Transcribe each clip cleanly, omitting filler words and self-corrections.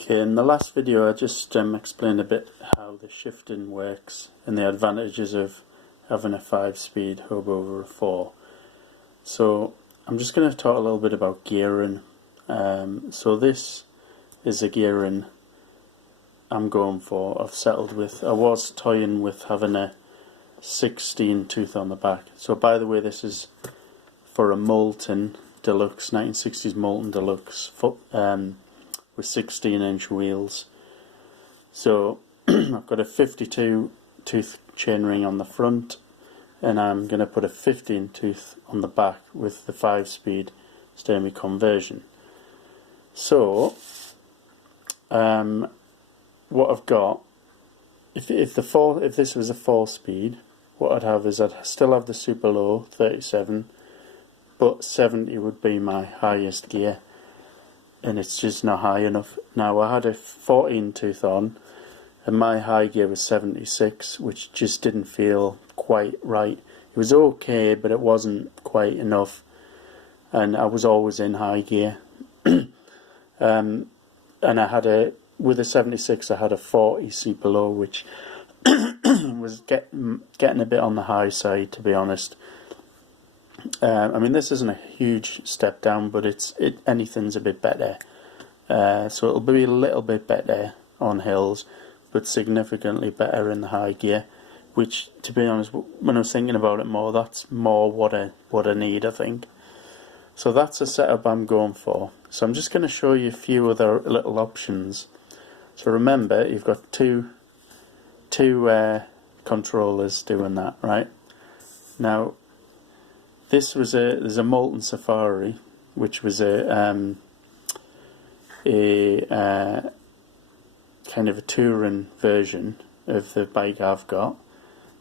Okay, in the last video I just explained a bit how the shifting works and the advantages of having a 5-speed hub over a 4. So I'm just going to talk a little bit about gearing. So this is a gearing I'm going for. I've settled with, I was toying with having a 16 tooth on the back. So by the way, this is for a Molten Deluxe, 1960s Molten Deluxe with 16-inch wheels. So I've got a 52 tooth chainring on the front, and I'm going to put a 15 tooth on the back with the 5-speed Sturmey conversion. So what I've got, if this was a 4-speed, what I'd have is I'd still have the super low 37, but 70 would be my highest gear, and it's just not high enough. Now I had a 14 tooth on, and my high gear was 76, which just didn't feel quite right. It was okay, but it wasn't quite enough, and I was always in high gear. And I had with a 76 I had a 40 super low, which was getting a bit on the high side, to be honest. I mean, this isn't a huge step down, but anything's a bit better. So it'll be a little bit better on hills, but significantly better in the high gear. Which, to be honest, when I was thinking about it more, that's more what I need, I think. So that's the setup I'm going for. So I'm just going to show you a few other little options. So remember, you've got two controllers doing that, right? Now, there's a Molten Safari, which was a kind of a touring version of the bike I've got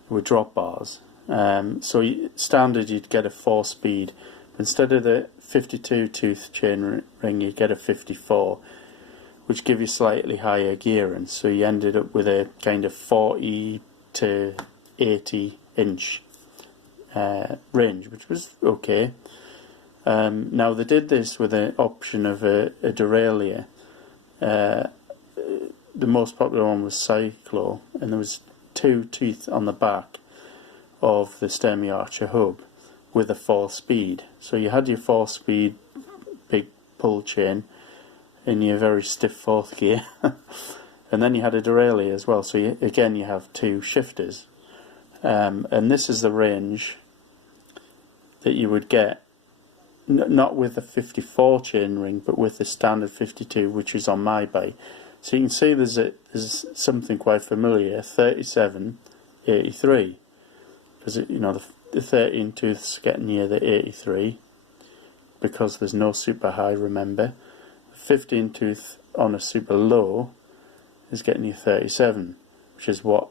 with drop bars. So standard, you'd get a 4-speed. Instead of the 52 tooth chain ring, you get a 54, which give you slightly higher gearing. So you ended up with a kind of 40 to 80 inch range, which was okay. Now they did this with an option of a derailleur. The most popular one was Cyclo, and there was 2 teeth on the back of the Sturmey Archer hub with a 4-speed. So you had your 4-speed big pull chain in your very stiff 4th gear, and then you had a derailleur as well. So again you have 2 shifters, and this is the range that you would get, not with the 54 chain ring, but with the standard 52, which is on my bike. So you can see there's something quite familiar, 37, 83, because the 13 tooth's getting near the 83, because there's no super high, remember. 15 tooth on a super low is getting you 37, which is what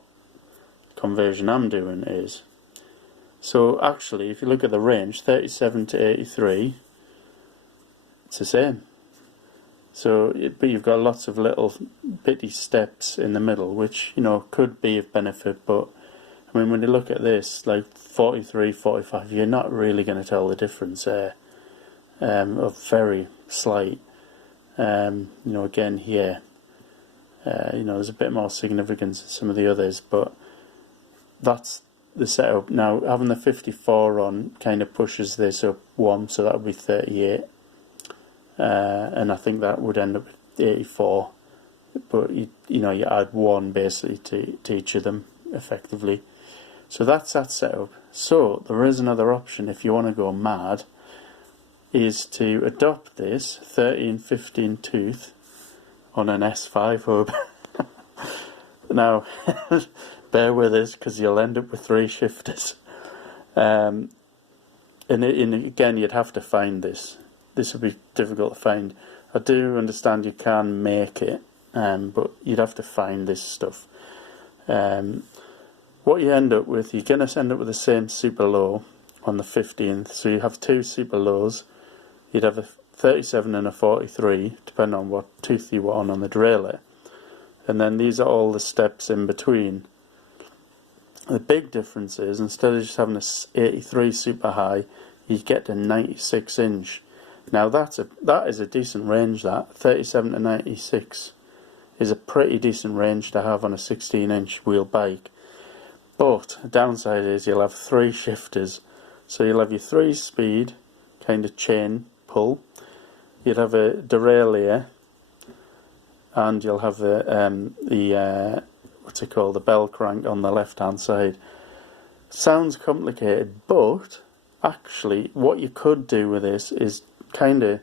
conversion I'm doing is. So actually, if you look at the range, 37 to 83, it's the same. So, but you've got lots of little bitty steps in the middle, which, could be of benefit, but I mean, when you look at this, like 43, 45, you're not really going to tell the difference there, of very slight. Again here, there's a bit more significance in some of the others, but that's the setup. Now, having the 54 on kind of pushes this up 1, so that would be 38. And I think that would end up with 84, but you add 1 basically to each of them effectively. So that's that setup. So there is another option if you want to go mad, is to adopt this 13, 15 tooth on an S5 hub. Now, bear with us, because you'll end up with 3 shifters. And again, you'd have to find this. This would be difficult to find. I do understand you can make it, but you'd have to find this stuff. What you end up with, you're going to end up with the same super low on the 15th. So you have 2 super lows. You'd have a 37 and a 43, depending on what tooth you want on the derailleur. And then these are all the steps in between. The big difference is, instead of just having a 83 super high, you get a 96 inch. Now that is a decent range, that 37 to 96. is a pretty decent range to have on a 16-inch wheel bike. But the downside is you'll have 3 shifters. So you'll have your 3-speed kind of chain pull. You'd have a derailleur, and you'll have the what's it called, the bell crank on the left hand side. Sounds complicated, but actually what you could do with this is kind of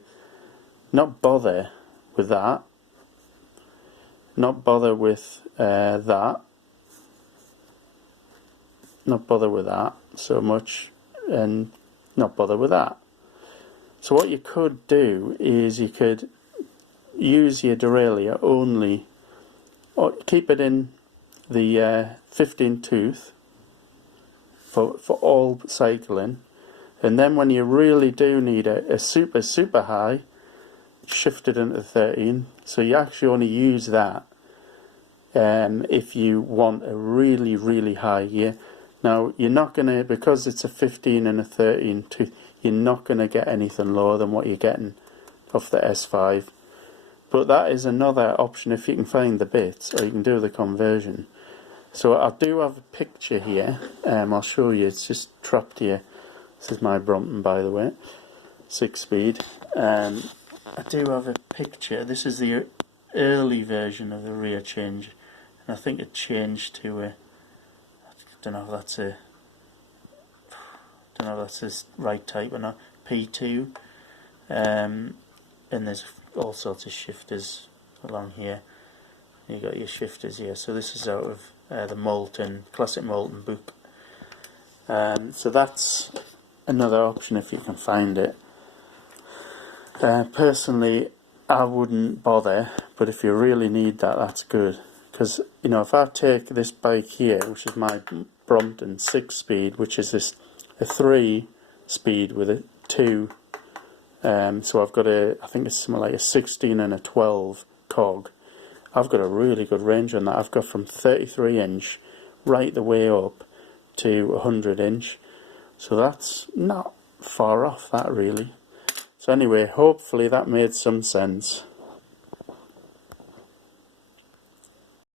not bother with that, not bother with that so much, and not bother with that. So what you could do is you could use your derailleur only, or keep it in the 15 tooth for all cycling, and then when you really do need a super high, shift it into 13. So you actually only use that if you want a really high gear. Now you're not gonna, because it's a 15 and a 13 tooth, you're not gonna get anything lower than what you're getting off the S5. But that is another option if you can find the bits, or you can do the conversion. So I do have a picture here. I'll show you. It's just trapped here. This is my Brompton, by the way, 6-speed. I do have a picture. This is the early version of the rear change, and I think it changed to a, I don't know if that's a, this right type or not, P2. And there's all sorts of shifters along here. You got your shifters here. So this is out of the classic Moulton book. So that's another option if you can find it. Personally, I wouldn't bother, but if you really need that, that's good. Because, you know, if I take this bike here, which is my Brompton 6-speed, which is this a 3-speed with a 2, so I've got I think it's something like a 16 and a 12 cog. I've got a really good range on that. I've got from 33 inch right the way up to 100 inch. So that's not far off that really. So anyway, hopefully that made some sense.